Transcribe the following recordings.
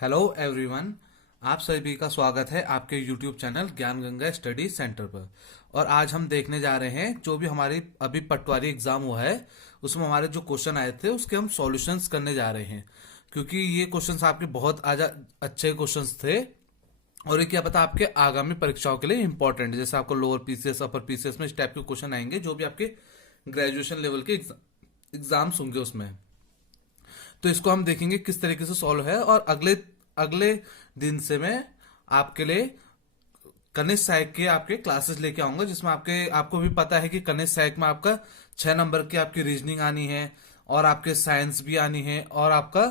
Hello everyone. आप सभी का स्वागत है आपके यूट्यूब चैनल ज्ञान गंगा स्टडी सेंटर पर। और आज हम देखने जा रहे हैं जो भी हमारी अभी पटवारी एग्जाम हुआ है उसमें हमारे जो क्वेश्चन आए थे उसके हम सॉल्यूशंस करने जा रहे हैं, क्योंकि ये क्वेश्चंस आपके बहुत आज अच्छे क्वेश्चंस थे और ये क्या पता आपके आगामी परीक्षाओं के लिए इंपॉर्टेंट है। जैसे आपको लोअर पीसीएस अपर पीसीएस में इस टाइप के क्वेश्चन आएंगे जो भी आपके ग्रेजुएशन लेवल के एग्जाम्स होंगे उसमें। तो इसको हम देखेंगे किस तरीके से सॉल्व है। और अगले अगले दिन से मैं आपके लिए कनिष्ठ सहायक के आपके क्लासेस लेके आऊंगा, जिसमें आपको भी पता है कि कनिष्ठ सहायक में आपका 6 नंबर की आपकी रीजनिंग आनी है और आपके साइंस भी आनी है और आपका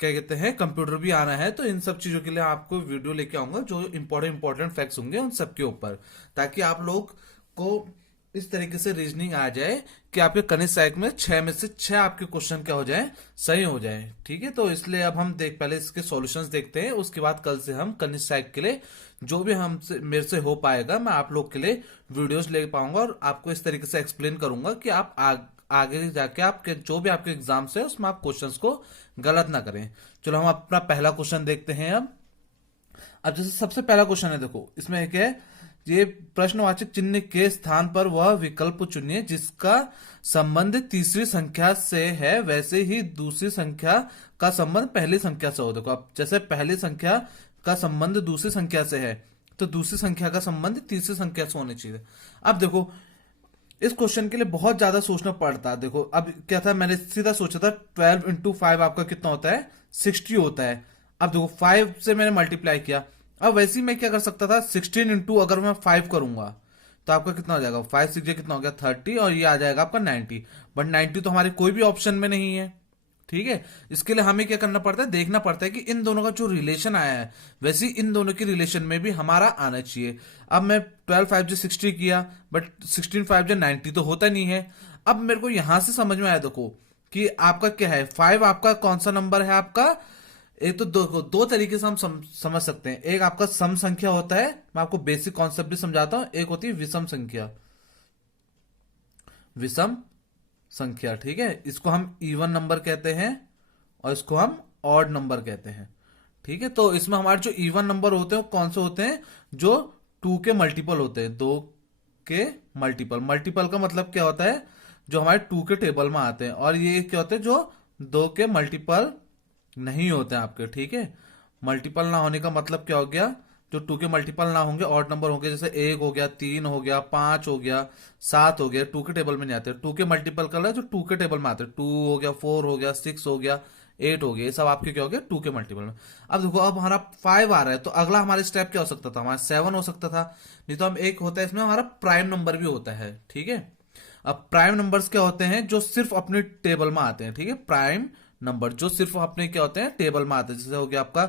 क्या कहते हैं कंप्यूटर भी आना है। तो इन सब चीजों के लिए आपको वीडियो लेके आऊंगा जो इंपॉर्टेंट फैक्ट्स होंगे उन सब के ऊपर, ताकि आप लोग को इस तरीके से रीजनिंग आ जाए कि आपके कनिष्ठ सहायक में 6 में से 6 आपके क्वेश्चन क्या हो जाए, सही हो जाए। ठीक है, तो इसलिए अब हम पहले इसके सॉल्यूशंस देखते हैं, उसके बाद कल से हम कनिष्ठ सहायक के लिए जो भी हमसे मेरे से हो पाएगा मैं आप लोग के लिए वीडियोस ले पाऊंगा और आपको इस तरीके से एक्सप्लेन करूंगा कि आप आगे जाके आपके जो भी आपके एग्जाम्स है उसमें आप क्वेश्चंस को गलत ना करें। चलो हम अपना पहला क्वेश्चन देखते हैं। अब जैसे सबसे पहला क्वेश्चन है, देखो इसमें क्या है, ये प्रश्नवाचक चिन्ह के स्थान पर वह विकल्प चुनिए जिसका संबंध तीसरी संख्या से है, वैसे ही दूसरी संख्या का संबंध पहली संख्या से हो। देखो अब जैसे पहली संख्या का संबंध दूसरी संख्या से है तो दूसरी संख्या का संबंध तीसरी संख्या से होना चाहिए। अब देखो इस क्वेश्चन के लिए बहुत ज्यादा सोचना पड़ता है। देखो अब क्या था, मैंने सीधा सोचा था 12 × 5 आपका कितना होता है, 60 होता है। अब देखो 5 से मैंने मल्टीप्लाई किया। अब वैसे ही मैं क्या कर सकता था, 16 अगर मैं 5 करूंगा तो आपका कितना हो जाएगा, 5 6 कितना हो गया 30 और ये आ जाएगा आपका 90। बट 90 तो हमारे कोई भी ऑप्शन में नहीं है। ठीक है, इसके लिए हमें क्या करना पड़ता है, देखना पड़ता है कि इन दोनों का जो रिलेशन आया है वैसे ही इन दोनों के रिलेशन में भी हमारा आना चाहिए। अब मैं 12 5 जो 60 किया, बट 16 5 जो 90 तो होता नहीं है। अब मेरे को यहां से समझ में आया देखो कि आपका क्या है, 5 आपका कौन सा नंबर है आपका। एक तो दो तरीके से हम समझ सकते हैं। एक आपका सम संख्या होता है, मैं आपको बेसिक कॉन्सेप्ट भी समझाता हूं। एक होती है विषम संख्या, विषम संख्या। ठीक है, इसको हम इवन नंबर कहते हैं और इसको हम ऑड नंबर कहते हैं। ठीक है, तो इसमें हमारे जो इवन नंबर होते हैं वो कौन से होते हैं, जो 2 के मल्टीपल होते हैं, 2 के मल्टीपल। मल्टीपल का मतलब क्या होता है, जो हमारे 2 के टेबल में आते हैं। और ये क्या होते हैं, जो 2 के मल्टीपल नहीं होते हैं आपके। ठीक है, मल्टीपल ना होने का मतलब क्या हो गया, जो 2 के मल्टीपल ना होंगे, ऑड नंबर होंगे, जैसे 1 हो गया, 3 हो गया, 5 हो गया, 7 हो गया, 2 के टेबल में नहीं आते। 2 के मल्टीपल कलर जो 2 के टेबल में आते हैं, 2 हो गया, 4 हो गया, 6 हो गया, 8 हो गया, ये सब आपके क्या हो गया 2 के मल्टीपल में। अब देखो अब हमारा 5 आ रहा है तो अगला हमारा स्टेप क्या हो सकता था, हमारा 7 हो सकता था। नहीं तो हम एक होता है इसमें हमारा प्राइम नंबर भी होता है। ठीक है, अब प्राइम नंबर्स क्या होते हैं, जो सिर्फ अपने टेबल में आते हैं। ठीक है, प्राइम नंबर जो सिर्फ अपने क्या होते हैं टेबल में आते हैं, जैसे हो गया आपका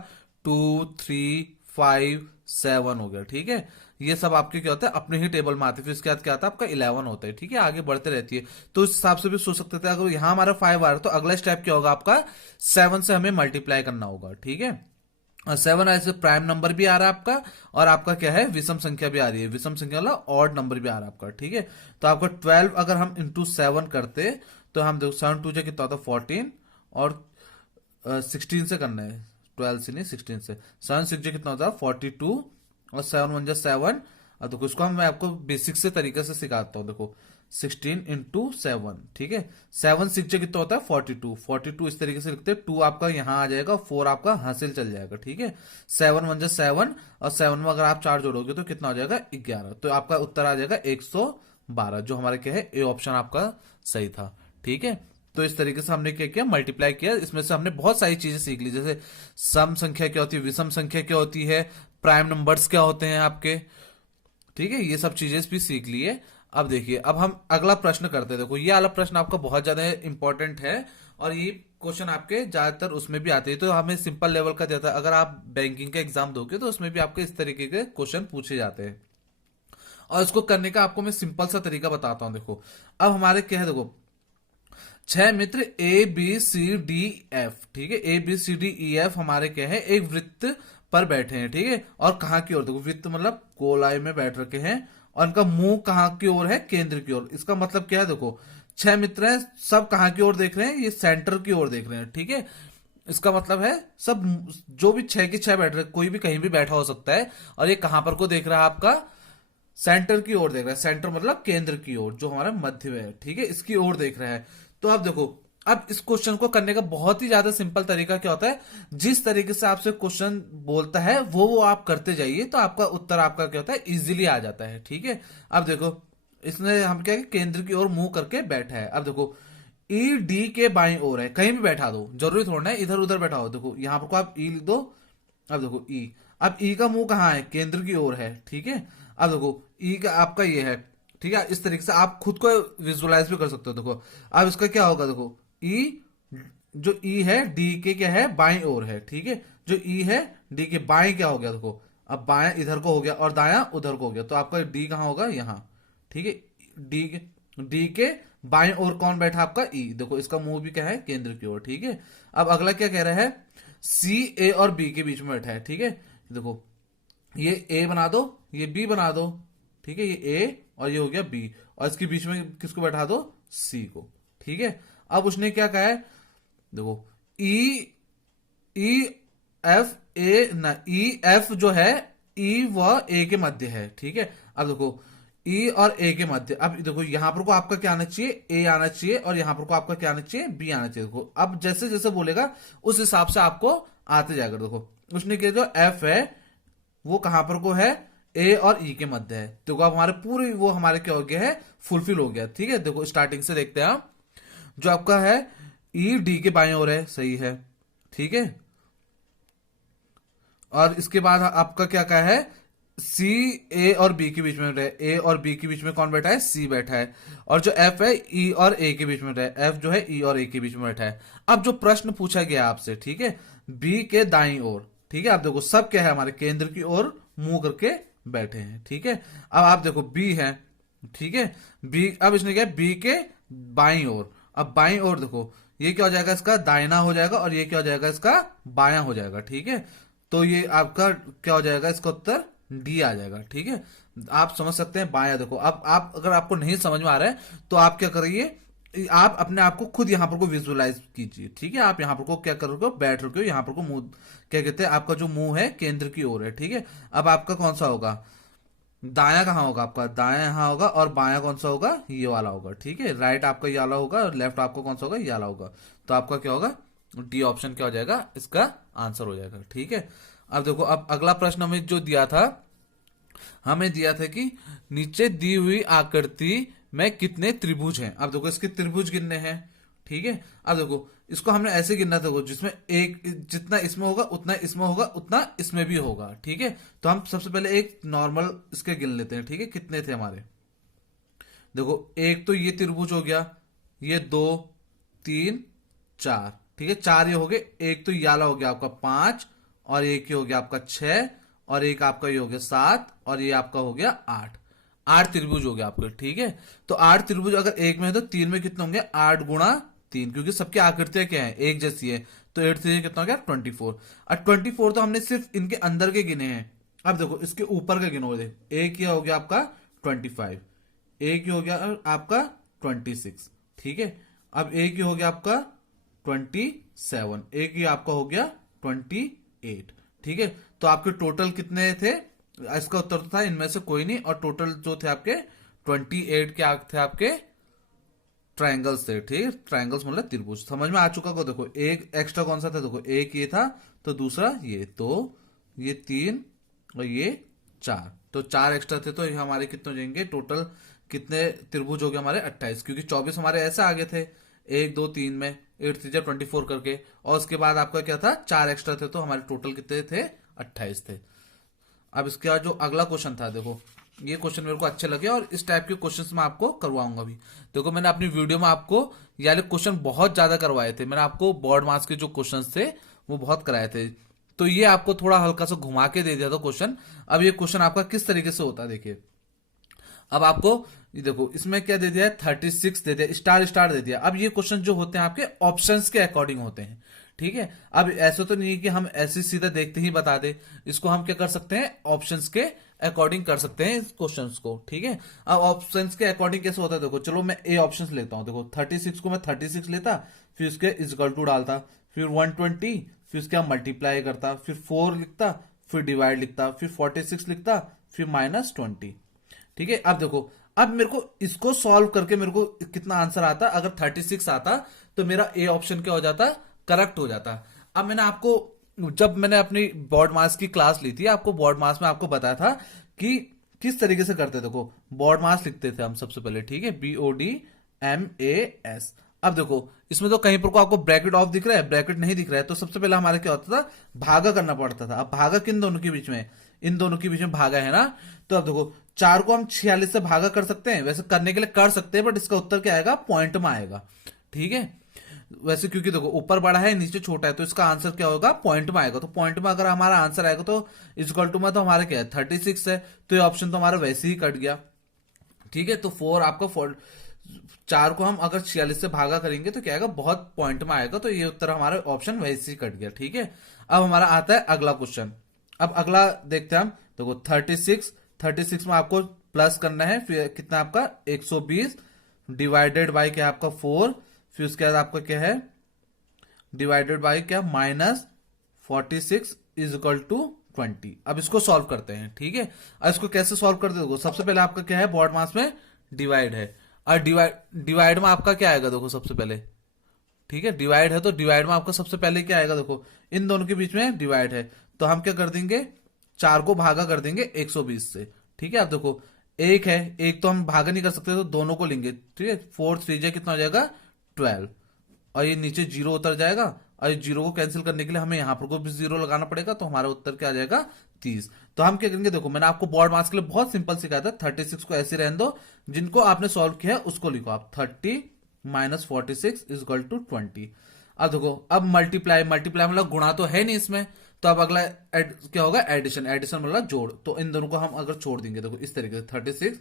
2 3 5 7 हो गया। ठीक है, ये सब आपके क्या होता है अपने ही टेबल में आते हैं। फिर इसके बाद क्या आता है आपका 11 होता है। ठीक है, आगे बढ़ते रहती है। तो इस हिसाब से भी सोच सकते थे, अगर यहां हमारा 5 आ रहा है तो अगला स्टेप क्या होगा आपका, 7 से हमें मल्टीप्लाई करना होगा। ठीक है, और 7 ऐसे प्राइम नंबर भी आ रहा है आपका, और आपका क्या है विषम संख्या भी आ रही है, विषम संख्या वाला ऑड नंबर भी आ रहा है आपका। ठीक है, तो आपका 12 अगर हम इंटू 7 करते तो हम देखो 7 2 कितना होता है 14, और 16 से करना है, 12 से नहीं 16 से। 7 6 कितना होता है 42, और 7 1 7। अब देखो इसको मैं आपको बेसिक से तरीके से सिखाता हूँ। देखो 16 इंटू 7। ठीक है, 7 6 कितना होता है 42, 42 इस तरीके से लिखते हैं। 2 आपका यहाँ आ जाएगा, 4 आपका हासिल चल जाएगा। ठीक है, 7 1 7, और 7 में अगर आप 4 जोड़ोगे तो कितना हो जाएगा 11। तो आपका उत्तर आ जाएगा 112, जो हमारे क्या है ए ऑप्शन आपका सही था। ठीक है, तो इस तरीके से हमने क्या किया, मल्टीप्लाई किया। इसमें से हमने बहुत सारी चीजें सीख ली, जैसे सम संख्या क्या होती है, विषम संख्या क्या होती है, प्राइम नंबर्स क्या होते हैं आपके। ठीक है, ये सब चीजें भी सीख लिए। अब देखिए, अब हम अगला प्रश्न करते हैं। देखो ये वाला प्रश्न आपका बहुत ज्यादा इंपॉर्टेंट है और ये क्वेश्चन आपके ज्यादातर उसमें भी आते हैं। तो हमें सिंपल लेवल का देता है, अगर आप बैंकिंग का एग्जाम दोगे तो उसमें भी आपके इस तरीके के क्वेश्चन पूछे जाते हैं। और इसको करने का आपको मैं सिंपल सा तरीका बताता हूं। देखो अब हमारे क्या है, देखो 6 मित्र A B C D F. ठीक है, A B C D E F हमारे क्या है एक वृत्त पर बैठे हैं। ठीक है, और कहाँ की ओर, देखो वृत्त मतलब गोलाई में बैठ रखे हैं, और इनका मुंह कहाँ की ओर है, केंद्र की ओर। इसका मतलब क्या है, देखो 6 मित्र हैं, सब कहाँ की ओर देख रहे हैं, ये सेंटर की ओर देख रहे हैं। ठीक है, इसका मतलब है सब जो भी 6 की 6 बैठ रहे, कोई भी कहीं भी बैठा हो सकता है। और ये कहां पर को देख रहा है, आपका सेंटर की ओर देख रहा है। सेंटर मतलब केंद्र की ओर, जो हमारा मध्य में है, ठीक है, इसकी ओर देख रहा है। तो अब देखो, अब इस क्वेश्चन को करने का बहुत ही ज्यादा सिंपल तरीका क्या होता है, जिस तरीके से आपसे क्वेश्चन बोलता है वो आप करते जाइए, तो आपका उत्तर आपका क्या होता है, इजीली आ जाता है। ठीक है, अब देखो इसने हम क्या केंद्र की ओर मुंह करके बैठा है। अब देखो ई डी के बाईं ओर है, कहीं भी बैठा दो, जरूरी थोड़ा है इधर उधर बैठा हो। देखो यहां पर को आप ई लिख दो। अब देखो ई, अब ई का मुंह कहाँ है, केंद्र की ओर है। ठीक है, अब देखो ई का आपका ये है। ठीक है, इस तरीके से आप खुद को विजुअलाइज भी कर सकते हो। देखो अब इसका क्या होगा, देखो ई, जो ई है डी के क्या है, बाईं ओर है। ठीक है, जो ई है डी के बाईं क्या हो गया, देखो अब बायां इधर को हो गया और दायां उधर को हो गया, तो आपका डी कहाँ होगा, यहां। ठीक है, डी के बाएं ओर कौन बैठा, आपका ई। देखो इसका मुंह भी क्या है, केंद्र की ओर। ठीक है, अब अगला क्या कह रहा है, सी ए और बी के बीच में बैठा है। ठीक है, देखो ये ए बना दो, ये बी बना दो। ठीक है, ये ए और ये हो गया बी, और इसके बीच में किसको बैठा दो, सी को। ठीक है, अब उसने क्या कहा है, देखो ई ई एफ ए ना, ई एफ जो है ई व ए के मध्य है। ठीक है, अब देखो ई और ए के मध्य, अब देखो यहां पर को आपका क्या आना चाहिए, ए आना चाहिए, और यहां पर को आपका क्या आना चाहिए, बी आना चाहिए। देखो अब जैसे जैसे बोलेगा उस हिसाब से आपको आते जाएगा। देखो उसने किया, जो एफ है वो कहां पर को है, ए और ई के मध्य है। देखो अब हमारे पूरी वो हमारे क्या हो गया है, फुलफिल हो गया। ठीक है, देखो स्टार्टिंग से देखते हैं हम, जो आपका है ई डी के बाएं ओर है, सही है। ठीक है, और इसके बाद आपका क्या कहा है, सी ए और बी के बीच में रहे, ए और बी के बीच में कौन बैठा है, सी बैठा है। और जो एफ है ई और ए के बीच में रहे, एफ जो है ई और ए के बीच में बैठा है। अब जो प्रश्न पूछा गया आपसे, ठीक है, बी के दाईं ओर। ठीक है, आप देखो सब क्या है, हमारे केंद्र की ओर मुंह करके बैठे हैं। ठीक है, अब आप देखो बी है। ठीक है, बी, अब इसने क्या, बी के बाईं ओर। अब बाईं ओर देखो ये क्या हो जाएगा, इसका दाहिना हो जाएगा, और ये क्या हो जाएगा, इसका बायां हो जाएगा। ठीक है, तो ये आपका क्या हो जाएगा, इसका उत्तर डी आ जाएगा। ठीक है, आप समझ सकते हैं बायां। देखो अब आप, अगर आपको नहीं समझ में आ रहा है तो आप क्या करिए, आप अपने आप को खुद यहां पर को विजुअलाइज कीजिए। ठीक है, आप यहां पर को क्या करोगे, बैठ रखे हो यहां पर को, मुंह क्या कहते हैं, आपका जो मुंह है केंद्र की ओर है। ठीक है, अब आपका कौन सा होगा, दाया कहाँ होगा, आपका दाया यहाँ होगा, और बाया कौन सा होगा, ये वाला होगा। ठीक है, राइट आपका ये वाला होगा, और लेफ्ट आपका कौन सा होगा, ये वाला होगा। तो आपका क्या होगा, डी ऑप्शन क्या हो जाएगा, इसका आंसर हो जाएगा। ठीक है, अब देखो, अब अगला प्रश्न हमें जो दिया था, हमें दिया था कि नीचे दी हुई आकृति में कितने त्रिभुज हैं। अब देखो इसके त्रिभुज गिनने हैं। ठीक है, अब देखो इसको हमने ऐसे गिनना था, जिसमें एक, जितना इसमें होगा उतना इसमें होगा, उतना इसमें भी होगा। ठीक है, तो हम सबसे पहले एक नॉर्मल इसके गिन लेते हैं। ठीक है, कितने थे हमारे, देखो एक तो ये त्रिभुज हो गया, ये 2 3 4। ठीक है, 4 ये हो गए। एक तो ये वाला हो गया आपका 5, और एक ये हो गया आपका 6, और एक आपका ये हो गया 7, और ये आपका हो गया 8। 8 त्रिभुज हो गया आपके। ठीक है, तो 8 त्रिभुज अगर एक में है तो 3 में कितने होंगे, 8 गुणा 3, क्योंकि सबकी आकृतियां क्या है, एक जैसी है। तो 8 से कितना हो गया, 24। और 24 तो हमने सिर्फ इनके अंदर के गिने हैं। अब देखो इसके ऊपर का गिनो, देख एक ये हो गया आपका 25, एक ही हो गया आपका 26। ठीक है, अब एक ही हो गया आपका 27, एक ही आपका हो गया 28। ठीक है, तो आपके टोटल कितने थे, इसका उत्तर तो था इनमें से कोई नहीं, और टोटल जो थे आपके 28 के थे आपके ट्रायंगल्स थे। ठीक है, ट्रायंगल्स मतलब त्रिभुज। समझ में आ चुका को, देखो एक एक्स्ट्रा कौन सा था, देखो एक ये था, तो दूसरा ये, तो ये 3 और ये 4, तो 4 एक्स्ट्रा थे, तो ये हमारे कितने हो जाएंगे, टोटल कितने त्रिभुज हो गए हमारे, 28, क्योंकि 24 हमारे ऐसे आगे थे 1 2 3 में, 8 3 24 करके, और उसके बाद आपका क्या था, 4 एक्स्ट्रा थे, तो हमारे टोटल कितने थे, 28 थे। अब इसके बाद जो अगला क्वेश्चन था, देखो ये क्वेश्चन मेरे को अच्छे लगे, और इस टाइप के क्वेश्चंस मैं आपको करवाऊंगा भी। देखो मैंने अपनी वीडियो में आपको ये वाले क्वेश्चन बहुत ज्यादा करवाए थे, मैंने आपको बोर्ड मार्क्स के जो क्वेश्चंस थे वो बहुत कराए थे, तो ये आपको थोड़ा हल्का सा घुमा के दे दिया था क्वेश्चन। अब ये क्वेश्चन आपका किस तरीके से होता है, देखिए अब आपको ये देखो इसमें क्या दे दिया है, 36 दे दिया, स्टार स्टार दे दिया। अब ये क्वेश्चन जो होते हैं आपके ऑप्शंस के अकॉर्डिंग होते हैं। ठीक है, अब ऐसा तो नहीं है कि हम ऐसे सीधा देखते ही बता दे, इसको हम क्या कर सकते हैं, ऑप्शंस के अकॉर्डिंग कर सकते हैं इस क्वेश्चंस को। ठीक है, अब ऑप्शंस के अकॉर्डिंग कैसे होता है, देखो चलो मैं ए ऑप्शंस लेता हूं। देखो 36 को मैं 36 लेता, फिर उसके इक्वल टू डालता, फिर 120, फिर उसके बाद मल्टीप्लाई करता, फिर 4 लिखता, फिर डिवाइड लिखता, फिर 46 लिखता, फिर -20। ठीक है, अब देखो, अब मेरे को इसको सॉल्व करके मेरे को कितना आंसर आता, अगर 36 आता तो मेरा ए ऑप्शन क्या हो जाता, करेक्ट हो जाता। अब मैंने आपको, जब मैंने अपनी बोर्ड मास की क्लास ली थी, आपको बोर्ड मास में आपको बताया था कि किस तरीके से करते थे। देखो, बोर्ड मास लिखते थे हम सबसे पहले, ठीक है, BODMAS। अब देखो, इसमें तो कहीं पर को आपको ब्रैकेट ऑफ दिख रहा है, ब्रैकेट नहीं दिख रहा है, तो सबसे पहले हमारे क्या होता था, भागा करना पड़ता था। अब भागा किन दोनों के बीच में, इन दोनों के बीच में भागा है ना। तो अब देखो, 4 को हम 46 से भागा कर सकते हैं, वैसे करने के लिए कर सकते हैं, बट इसका उत्तर क्या आएगा, पॉइंट में आएगा। ठीक है, वैसे क्योंकि देखो ऊपर बड़ा है नीचे छोटा है, तो इसका आंसर क्या होगा, पॉइंट में आएगा। तो पॉइंट में अगर हमारा आंसर आएगा तो इक्वल टू में तो हमारा क्या है, 36 है, तो ये ऑप्शन तो हमारा वैसे ही कट गया। ठीक है, तो 4 आपका 4 को हम अगर 46 से भागा करेंगे तो क्या आएगा, बहुत पॉइंट में आएगा, तो ये उत्तर हमारा ऑप्शन वैसे ही कट गया। ठीक है, अब हमारा आता है अगला क्वेश्चन। अब अगला देखते हैं हम। देखो 36 में आपको प्लस करना है, फिर कितना आपका 120 डिवाइडेड बाई क्या आपका 4, फिर उसके बाद आपका क्या है, डिवाइडेड बाई क्या -46 इज इक्वल टू 20। अब इसको सॉल्व करते हैं। ठीक है, अब इसको कैसे सॉल्व करते हो, सबसे पहले आपका क्या है, बोर्ड मास में डिवाइड है, और डिवाइड में आपका क्या आएगा, देखो सबसे पहले, ठीक है, डिवाइड है तो डिवाइड में आपका सबसे पहले क्या आएगा, देखो इन दोनों के बीच में डिवाइड है, तो हम क्या कर देंगे, 4 को भागा कर देंगे 120 से। ठीक है, अब देखो एक है, एक तो हम भागा नहीं कर सकते, तो दोनों को लेंगे। ठीक है, 4 3 कितना हो जाएगा, 12, और ये नीचे 0 उतर जाएगा, और ये 0 को कैंसिल करने के लिए हमें यहां पर को भी 0 लगाना पड़ेगा, तो हमारा उत्तर क्या आ जाएगा, 30। तो हम क्या करेंगे, देखो मैंने आपको बोर्ड मार्क्स के लिए बहुत सिंपल सिखाया था, 36 को ऐसे रहने दो, जिनको आपने सॉल्व किया है उसको लिखो आप, 30 - 46 इज इक्वल टू 20। अब देखो, अब मल्टीप्लाई मतलब गुणा तो है नहीं इसमें, तो अब अगला क्या होगा, एडिशन मतलब जोड़। तो इन दोनों को हम अगर छोड़ देंगे, देखो इस तरीके से 36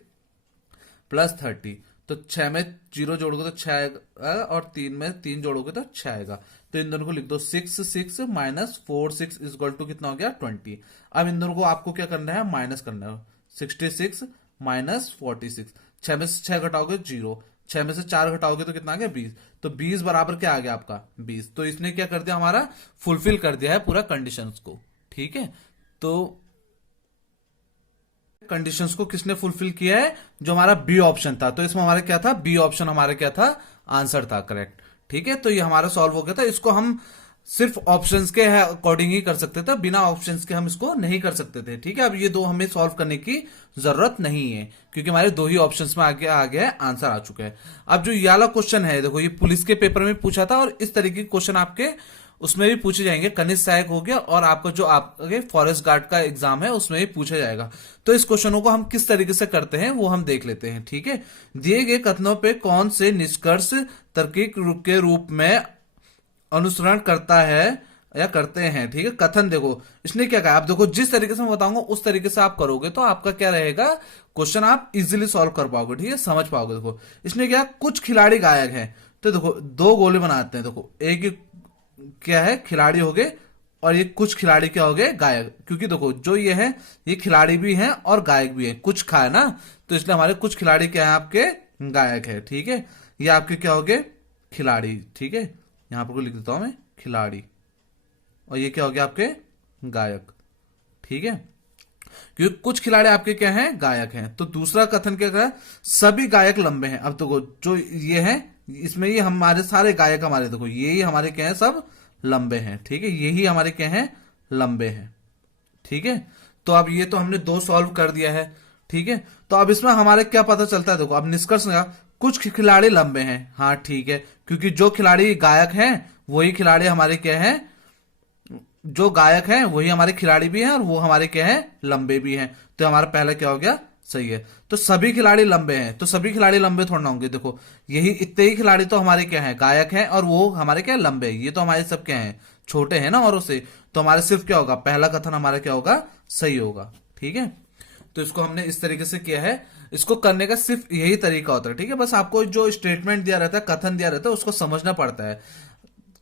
+ 30, तो 6 में 0 जोड़ोगे तो 6 आएगा, और 3 में 3 जोड़ोगे तो 6 आएगा। तो इन दोनों को लिख दो, 6 - 46 इज इक्वल टू कितना हो गया, 20। अब इन दोनों को आपको क्या करना है, माइनस करना है, 66 - 46, 6 में से 6 घटाओगे 0, 6 में से 4 घटाओगे तो कितना आ गया, 20। तो 20 बराबर क्या आ गया आपका, 20। तो इसने क्या कर दिया, हमारा फुलफिल कर दिया है पूरा कंडीशंस को। ठीक है, तो कंडीशंस को किसने फुलफिल किया है, जो हमारा बी ऑप्शन था। तो इसमें हमारा क्या था, बी ऑप्शन हमारा क्या था, आंसर था करेक्ट। ठीक है, तो ये हमारा सॉल्व हो गया था। इसको हम सिर्फ ऑप्शंस के अकॉर्डिंग ही कर सकते थे, बिना ऑप्शंस के हम इसको नहीं कर सकते थे। ठीक है, अब ये दो हमें सॉल्व करने की जरूरत नहीं है, क्योंकि हमारे 2 ही ऑप्शंस में आगे आ गया है, आंसर आ चुका है। अब जो ये वाला क्वेश्चन है, देखो ये पुलिस के पेपर में पूछा था, और इस तरीके के क्वेश्चन आपके उसमें भी पूछे जाएंगे। कनिष्ठ सहायक हो गया, और आपका जो आपके फॉरेस्ट गार्ड का एग्जाम है उसमें भी पूछा जाएगा। तो इस क्वेश्चनों को हम किस तरीके से करते हैं वो हम देख लेते हैं। ठीक है, दिए गए कथनों पे कौन से निष्कर्ष तार्किक के रूप में अनुसरण करता है या करते हैं। ठीक है, कथन देखो इसने क्या कहा, आप देखो जिस तरीके से मैं बताऊंगा उस तरीके से आप करोगे तो आपका क्या रहेगा, क्वेश्चन आप इजीली सॉल्व कर पाओगे। ठीक है, समझ पाओगे। देखो इसने क्या, कुछ खिलाड़ी गायक हैं, तो देखो 2 गोले बनाते हैं। देखो एक क्या है, खिलाड़ी हो गए, और ये कुछ खिलाड़ी क्या हो गए, गायक। क्योंकि देखो जो ये है, ये खिलाड़ी भी हैं और गायक भी हैं, कुछ खा है ना, तो इसलिए हमारे कुछ खिलाड़ी क्या है, आपके गायक है। ठीक है, ये आपके क्या हो गए, खिलाड़ी। ठीक है, यहां पर लिख देता हूं मैं, खिलाड़ी, और ये क्या हो गया, आपके गायक। ठीक है, क्योंकि कुछ खिलाड़ी आपके क्या हैं, गायक हैं। तो दूसरा कथन क्या है, सभी गायक लंबे हैं। अब देखो जो ये है, इसमें ये हमारे सारे गायक हमारे, देखो यही हमारे क्या है, सब लंबे हैं। ठीक है, यही हमारे क्या हैं, लंबे हैं। ठीक है, तो अब ये तो हमने 2 सॉल्व कर दिया है। ठीक है, तो अब इसमें हमारे क्या पता चलता है, देखो अब निष्कर्ष लगा, कुछ खिलाड़ी लंबे हैं। हाँ ठीक है, क्योंकि जो खिलाड़ी गायक हैं वही खिलाड़ी हमारे क्या हैं, जो गायक हैं वही हमारे खिलाड़ी भी हैं, और वो हमारे क्या हैं, लंबे भी हैं। तो हमारा पहला क्या हो गया, सही है। तो सभी खिलाड़ी लंबे हैं, तो सभी खिलाड़ी लंबे थोड़ा ना होंगे। देखो यही इतने ही खिलाड़ी तो हमारे क्या हैं, गायक हैं, और वो हमारे क्या लंबे हैं। ये तो हमारे सब क्या हैं, छोटे हैं ना औरों से। तो हमारे सिर्फ क्या होगा, पहला कथन हमारा क्या होगा, सही होगा। ठीक है, तो इसको हमने इस तरीके से किया है। इसको करने का सिर्फ यही तरीका होता है। ठीक है, बस आपको जो स्टेटमेंट दिया रहता है, कथन दिया रहता है, उसको समझना पड़ता है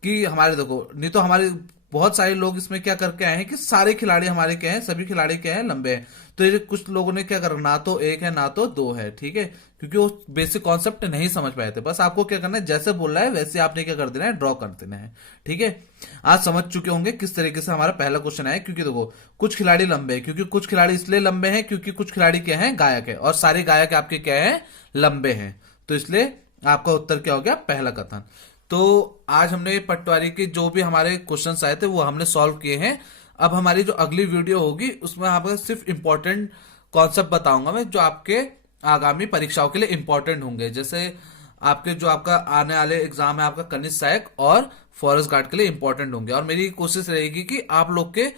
कि हमारे, देखो नहीं तो हमारे बहुत सारे लोग इसमें क्या करके आए हैं कि सारे खिलाड़ी हमारे क्या हैं, सभी खिलाड़ी क्या हैं, लंबे हैं। तो ये कुछ लोगों ने क्या करा, ना तो एक है ना तो दो है, ठीक है, क्योंकि वो बेसिक कॉन्सेप्ट नहीं समझ पाए थे। बस आपको क्या करना है, जैसे बोल रहा है वैसे आपने क्या कर देना है, ड्रॉ कर देना है, ठीक है। आज समझ चुके होंगे किस तरीके से हमारा पहला क्वेश्चन आया, क्योंकि देखो कुछ खिलाड़ी लंबे हैं, क्योंकि कुछ खिलाड़ी इसलिए लंबे हैं क्योंकि कुछ खिलाड़ी क्या हैं, गायक है, और सारे गायक आपके क्या है, लंबे हैं। तो इसलिए आपका उत्तर क्या हो गया, पहला कथन। तो आज हमने पटवारी के जो भी हमारे क्वेश्चंस आए थे वो हमने सॉल्व किए हैं। अब हमारी जो अगली वीडियो होगी उसमें आपको सिर्फ इंपॉर्टेंट कॉन्सेप्ट बताऊंगा मैं, जो आपके आगामी परीक्षाओं के लिए इंपॉर्टेंट होंगे। जैसे आपके जो आपका आने वाले एग्जाम है आपका कनिष्ठ सहायक और फॉरेस्ट गार्ड के लिए इंपॉर्टेंट होंगे। और मेरी कोशिश रहेगी कि आप लोग के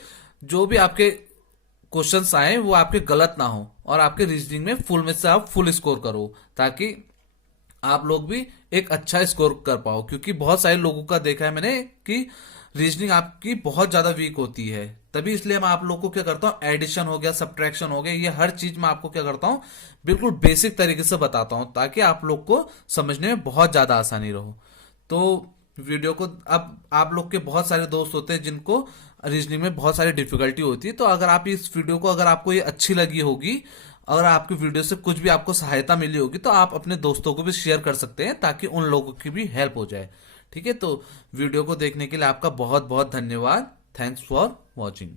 जो भी आपके क्वेश्चंस आए वो आपके गलत ना हो, और आपके रीजनिंग में फुल में से आप फुल स्कोर करो, ताकि आप लोग भी एक अच्छा स्कोर कर पाओ। क्योंकि बहुत सारे लोगों का देखा है मैंने कि रीजनिंग आपकी बहुत ज्यादा वीक होती है, तभी इसलिए मैं आप लोग को क्या करता हूँ, एडिशन हो गया, सब्ट्रैक्शन हो गया, ये हर चीज मैं आपको क्या करता हूँ, बिल्कुल बेसिक तरीके से बताता हूँ, ताकि आप लोग को समझने में बहुत ज्यादा आसानी रहो। तो वीडियो को, अब आप लोग के बहुत सारे दोस्त होते हैं जिनको रीजनिंग में बहुत सारी डिफिकल्टी होती है, तो अगर आप इस वीडियो को, अगर आपको ये अच्छी लगी होगी, अगर आपकी वीडियो से कुछ भी आपको सहायता मिली होगी, तो आप अपने दोस्तों को भी शेयर कर सकते हैं, ताकि उन लोगों की भी हेल्प हो जाए, ठीक है। तो वीडियो को देखने के लिए आपका बहुत बहुत धन्यवाद। Thanks for watching.